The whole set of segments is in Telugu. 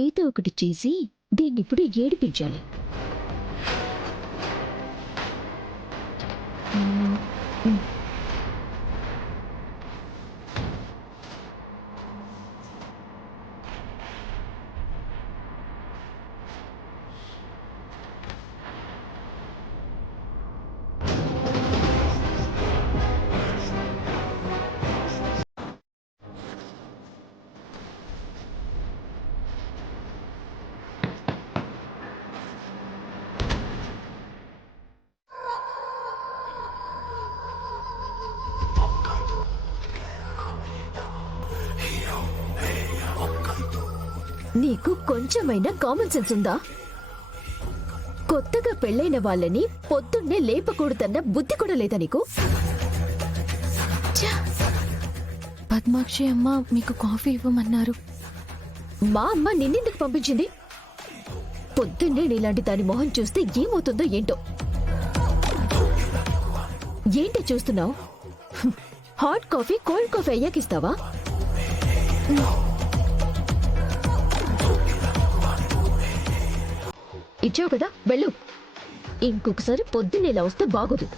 ఏదో ఒకటి చేసి దీన్నిప్పుడు ఏడిపించాలి. నీకు కొంచెమైనా కామన్ సెన్స్ ఉందా? కొత్తగా పెళ్ళైన వాళ్ళని పొద్దున్నే లేపకూడదన్న బుద్ధి కూడా లేదా నీకు? పద్మాక్షి అమ్మ మీకు కాఫీ ఇవ్వమన్నారు. మా అమ్మ నిన్నెందుకు పంపించింది? పొద్దున్నే నీలాంటి దాని మొహం చూస్తే ఏమవుతుందో ఏంటో. ఏంటి చూస్తున్నావు? హాట్ కాఫీ కోల్డ్ కాఫీ అయ్యాకిస్తావా? ఇచ్చావు కదా, వెళ్ళు. ఇంకొకసారి పొద్దున్నే ఇలా వస్తే బాగోదు.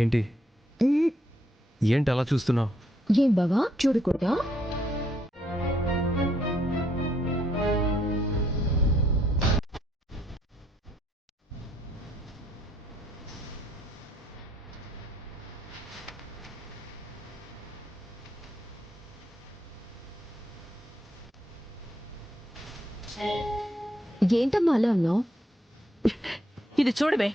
ఏంటి ఏంటి అలా చూస్తున్నావు? ఏం బావా చూడకూడదా? ఏంటమ్మా అలా ఉన్నావు? ఇది చూడవే.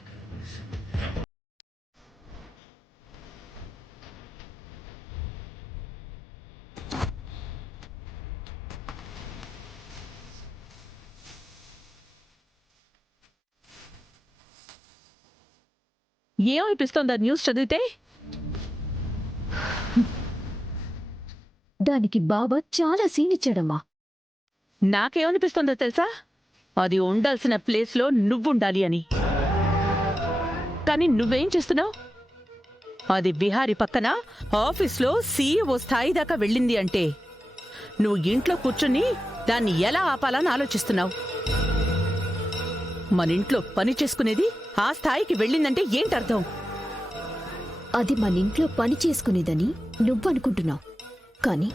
ఏమనిపిస్తోంది ఆ న్యూస్ చదివితే? దానికి బాబా చాలా సీన్ ఇచ్చాడమ్మా. నాకేమనిపిస్తోందో తెలుసా? అది ఉండాల్సిన ప్లేస్లో నువ్వుండాలి అని. కానీ నువ్వేం చేస్తున్నావు? అది విహారీ పక్కన ఆఫీస్లో CEO స్థాయి దాకా వెళ్ళింది అంటే నువ్వు ఇంట్లో కూర్చుని దాన్ని ఎలా ఆపాలని ఆలోచిస్తున్నావు. మన ఇంట్లో పని చేసుకునేది ఆ స్థాయికి వెళ్ళిందంటే ఏంటర్థం? అది మన ఇంట్లో పని చేసుకునేదని నువ్వనుకుంటున్నావు, కానీ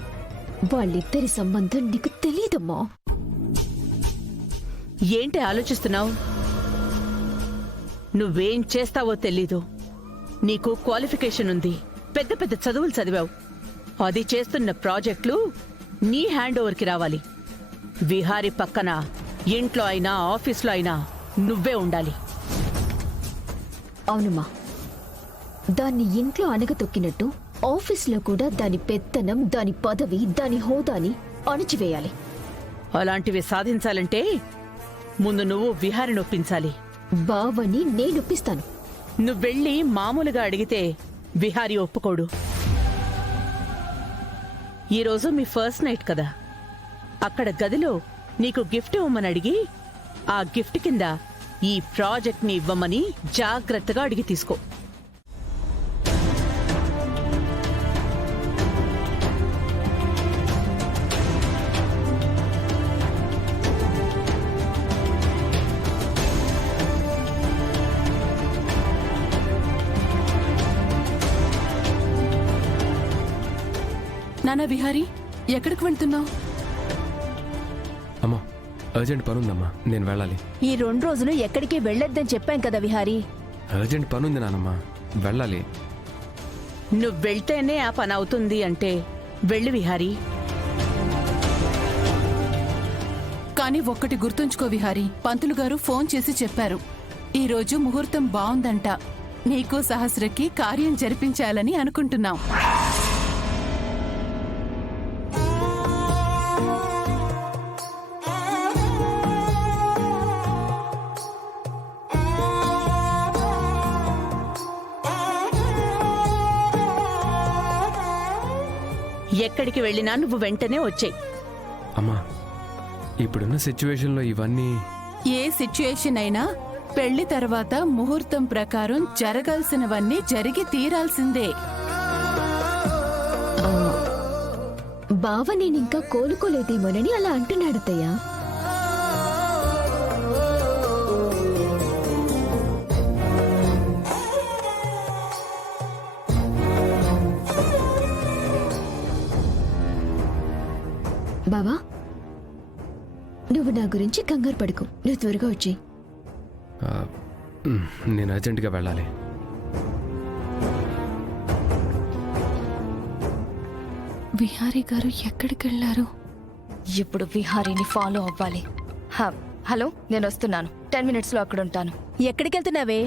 వాళ్ళిద్దరి సంబంధం నీకు తెలియదమ్మా. ఏంటి ఆలోచిస్తున్నావు? నువ్వేం చేస్తావో తెలీదు. నీకు క్వాలిఫికేషన్ ఉంది, పెద్ద పెద్ద చదువులు చదివావు. అది చేస్తున్న ప్రాజెక్టులు నీ హ్యాండ్ ఓవర్కి రావాలి. విహారీ పక్కన ఇంట్లో అయినా ఆఫీస్లో అయినా నువ్వే ఉండాలి. అవునమ్మా, దాన్ని ఇంట్లో అణగతొక్కినట్టు ఆఫీస్లో కూడా దాని పెత్తనం, దాని పదవి, దాని హోదాని అణచివేయాలి. అలాంటివి సాధించాలంటే ముందు నువ్వు విహారిని ఒప్పించాలి. బావని నేనొప్పిస్తాను. నువ్వెళ్ళి మామూలుగా అడిగితే విహారీ ఒప్పుకోడు. ఈరోజు మీ ఫస్ట్ నైట్ కదా, అక్కడ గదిలో నీకు గిఫ్ట్ ఇవ్వమని అడిగి ఆ గిఫ్ట్ కింద ఈ ప్రాజెక్ట్ ని ఇవ్వమని జాగ్రత్తగా అడిగి తీసుకో. నానా విహారీ, ఎక్కడికి వెళ్తున్నావు? అమ్మా, అర్జెంట్ పనుందమ్మా, నేను వెళ్ళాలి. ఈ 2 రోజులు ఎక్కడికి వెళ్ళొద్దని చెప్పాం కదా విహారీ. అర్జెంట్ పనుంది నానమ్మా, వెళ్ళాలి. నువ్వెళ్తేనే ఆ పని అవుతుంది అంటే వెళ్ళు విహారీ. కానీ ఒక్కటి గుర్తుంచుకో విహారీ, పంతులు గారు ఫోన్ చేసి చెప్పారు, ఈరోజు ముహూర్తం బావుందంట. నీకు సహస్రకి కార్యం జరిపించాలని అనుకుంటున్నాం. ఎక్కడికి వెళ్ళినా నువ్వు వెంటనే వచ్చేయ్. అమ్మా ఇప్పుడున్న సిచ్యువేషన్లో ఇవన్నీ ఏ సిచ్యుయేషన్ అయినా పెళ్లి తర్వాత ముహూర్తం ప్రకారం జరగాల్సినవన్నీ జరిగి తీరాల్సిందే. బావ నేనింకా కోలుకోలేదేమోనని అలా అంటున్నాడతయ్యా. బావా నువ్వు నా గురించి కంగారు పడుకో, నువ్వు త్వరగా వచ్చి. నేను అర్జెంటుగా వెళ్ళాలి. విహారీ గారు ఎక్కడికి వెళ్ళారు? ఇప్పుడు విహారీని ఫాలో అవ్వాలి. హలో, నేను వస్తున్నాను. 10 minutes లో అక్కడ ఉంటాను. ఎక్కడికి వెళ్తున్నావే?